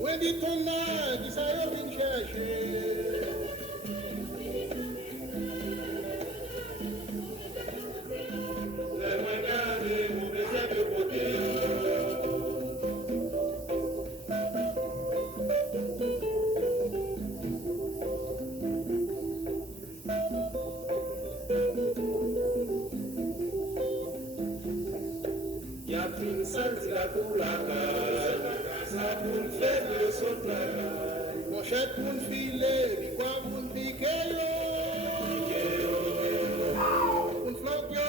When dit ton âge, ça y est, vient chercher. Pochette pour filer, mi quoi pour piquer yo, pour flanquer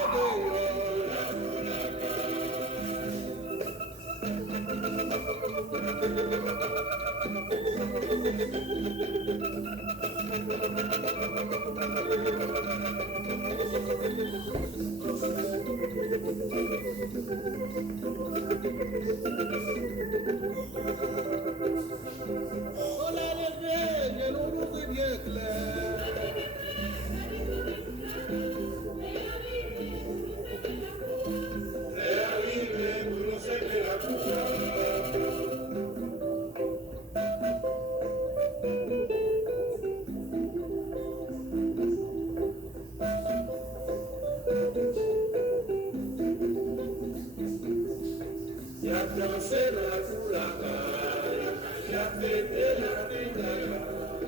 oh la levée, nous nous bien clair.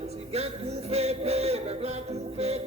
Si quelqu'un fait paix, le blanc tout fait